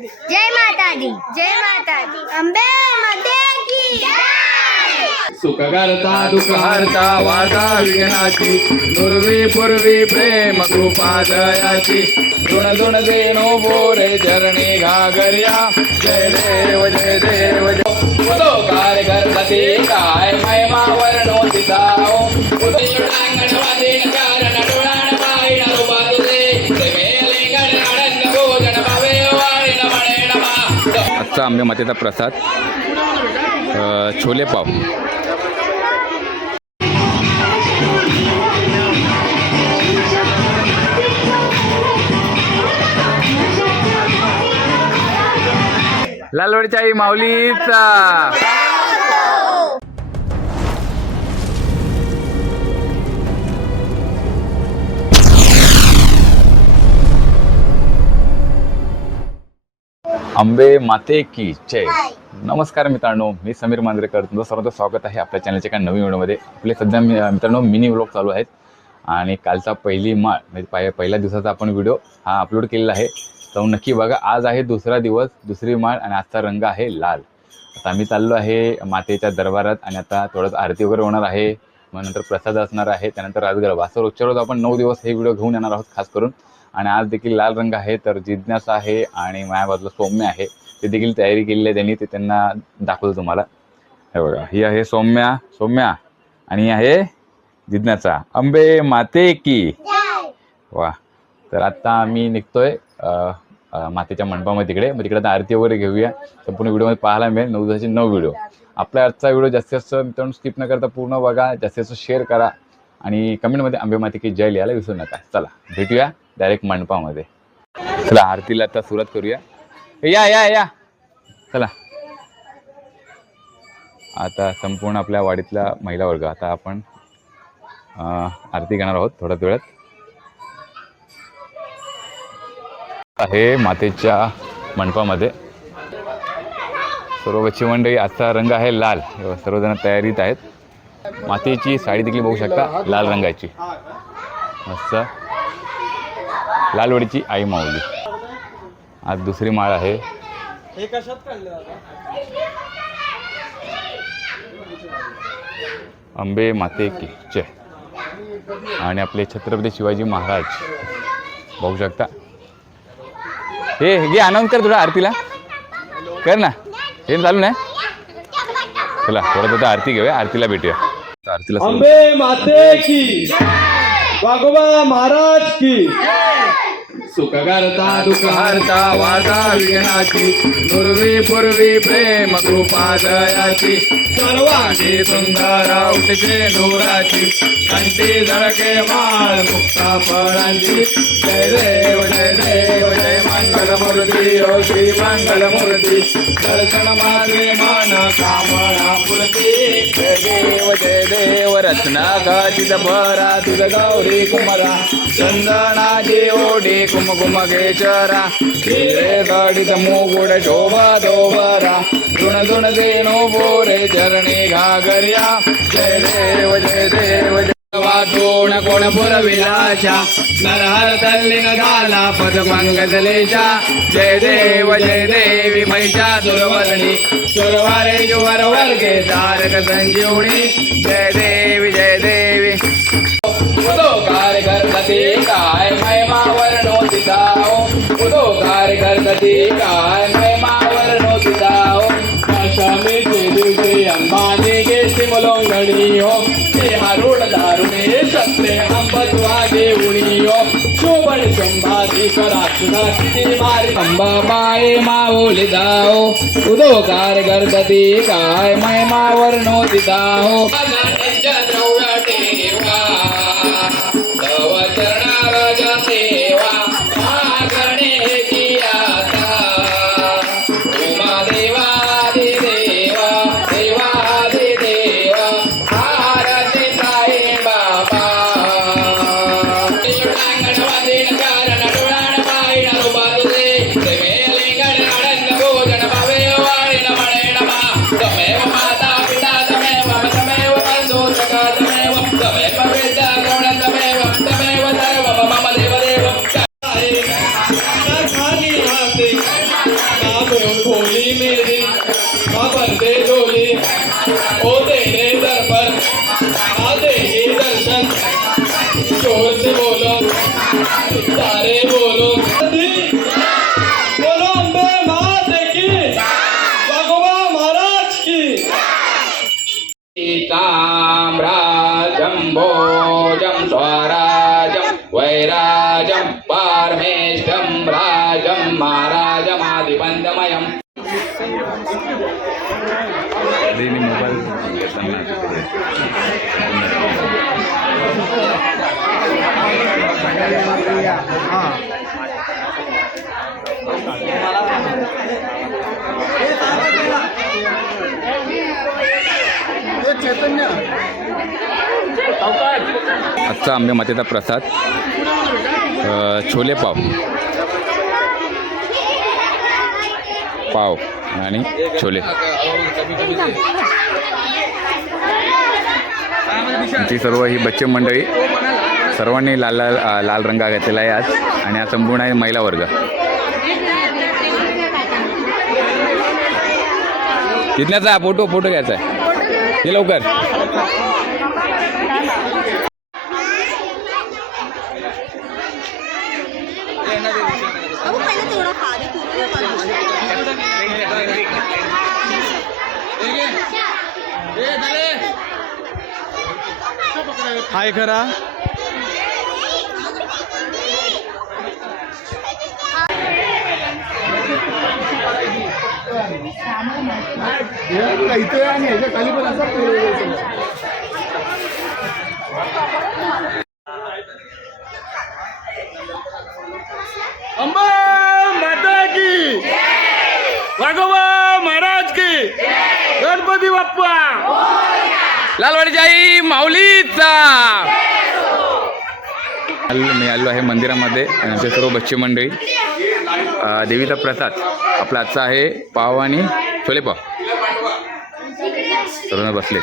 दी जय माता दी जय माता दी अंबे मते की जय सुख करता दुःख हरता वार्ता विघ्नाची दुर्वी पूर्वी प्रेम कृपा दयाची. दुण दुण देणो बोरे चरणी घागर्या. जय देव जय देव जय उदो कार्य गणपती काय महिमा वर्णो तिथाओ. आजचा आंबे मातेचा प्रसाद छोले पाव. लालवडीच्या आई माऊलीचा. आंबे माते की जय. नमस्कार मित्रांनो मी समीर मांजरेकर. तुमचं सर्वांचं स्वागत आहे आपल्या चॅनलच्या एका नवीन व्हिडिओमध्ये. आपले सध्या मी- मित्रांनो मिनी व्लॉग चालू आहेत. आणि कालचा पहिली माळ म्हणजे पाय पहिल्या दिवसाचा आपण व्हिडिओ हा अपलोड केलेला आहे. तर नक्की बघा आज आहे दुसरा दिवस दुसरी माळ आणि आजचा रंग आहे लाल. आता आम्ही चाललो आहे मातेच्या दरबारात आणि आता थोडंसं आरती वगैरे होणार आहे. मग नंतर प्रसाद असणार आहे त्यानंतर राजगरबा. असं रोजच्या रोज आपण नऊ दिवस हे व्हिडिओ घेऊन येणार आहोत खास करून. आणि आज देखील लाल रंग आहे तर जिज्ञासा आहे आणि माझ्या बाजूला सौम्य आहे. ते देखील तयारी केलेली आहे त्यांनी ते त्यांना दाखवतो तुम्हाला. हे बघा ही आहे सौम्या सौम्या. आणि ही आहे जिज्ञासा. अंबे माते की. वा. तर आत्ता आम्ही निघतोय मातेच्या मंडपामध्ये तिकडे. मग तिकडे आता आरती वगैरे घेऊया. संपूर्ण व्हिडिओमध्ये पाहायला मिळेल. नऊ दिवसाचे नऊ व्हिडिओ आपला आजचा व्हिडिओ जास्तीत जास्त मित्रांनो स्किप न करता पूर्ण बघा जास्तीत जास्त शेअर करा आणि कमेंटमध्ये आंबे माती की जय लिहायला विसरू नका. चला भेटूया डायरेक्ट मंडपामध्ये. चला आरतीला आता सुरुवात करूया. या या या. चला. आता संपूर्ण आपल्या वाडीतला महिला वर्ग आता आपण आरती घेणार आहोत थोड्याच वेळात. हे मातेच्या मंडपामध्ये. सर्व बच्ची मंडळी आजचा रंग आहे लाल. सर्वजण तयारीत आहेत. मातेची साडी देखील बघू शकता लाल रंगाची. मस्त. लालवडीची आई माऊली. आज दुसरी माळ आहे. अंबे माते की जय. आणि आपले छत्रपती शिवाजी महाराज. बघू शकता. हे घे अनाऊन्स कर थोडं आरतीला. कर ना. हे चालू नाही चला परत आता आरती घेऊया आरतीला भेटूया. आरतीला सुरू. माते की वाघोबा महाराज की. सुख करता दुःख हरता वार्ता विघ्नाची पूर्वी पूर्वी प्रेम कृपा दयाची. सर्वांगी सुंदर उठचे दोराची कंठी धडके माळ मुक्ता फळांची. जय देव जय देव जय मंगल मूर्ती ओ श्री मंगल मूर्ती दर्शन माझे मान कामना पुरती जय देव जय देव रत्ना गाजित भरा तुझ गौरी कुमरा. चंदनाची ओढी कुमकुम गेचरा हिरे गडित मुकुड शोभा दोबरा. धुण धुण देणो बोरे चरणी घागर्या. जय देव जय देव जय वाटून कोण पुरविलाशा. नरहर तल्लीन झाला पद पंगजलेशा जय देव जय देवी महिषा दुर्वर्णी. सुरवारे जुवर वर्गे तारक संजीवनी. जय देवी जय देवी. काय महिमा? जाओ। तिथाओ उदो घर कधी काय महिमा वर्णो तिथाओ दशमीचे दिवशी अंबानी गेसी मुलोंगणी हो ते हारुड दारुणे शस्त्रे अंबत वागे उणी हो शोभन शंभाती करा सुधा किती मारी अंबा माये माऊली जाओ। उदो घर घर कधी काय महिमा वर्णो जाओ। ज़ोर से बोलो सारे बोलो बोलो अम्बे माता की भगवा महाराज की सीताम राजम भोजम स्वराजम वैराजम पारमेष्टम राजम महाराजम आदिबंधमयम मोबाइल आजचा आंबे मातेचा प्रसाद छोले पाव. पाव आणि छोले. ती सर्व ही बच्चे मंडळी सर्वांनी लाल लाल लाल रंग घातलेला आहे आज आणि हा संपूर्ण आहे महिला वर्ग. तिथल्याचा फोटो फोटो घ्यायचा आहे. हे लवकर. हाय करा. इथे आणि ह्याच्या खाली पण असं अंबा माता की. वाघोबा महाराज की. गणपती बाप्पा. लालवाडीची आई आल- मी आलो आहे मंदिरामध्ये आणि ते सर्व बच्चे मंडळी. देवीचा प्रसाद आपला आजचा आहे पाव आणि छोले पाव. सर्वजण बसले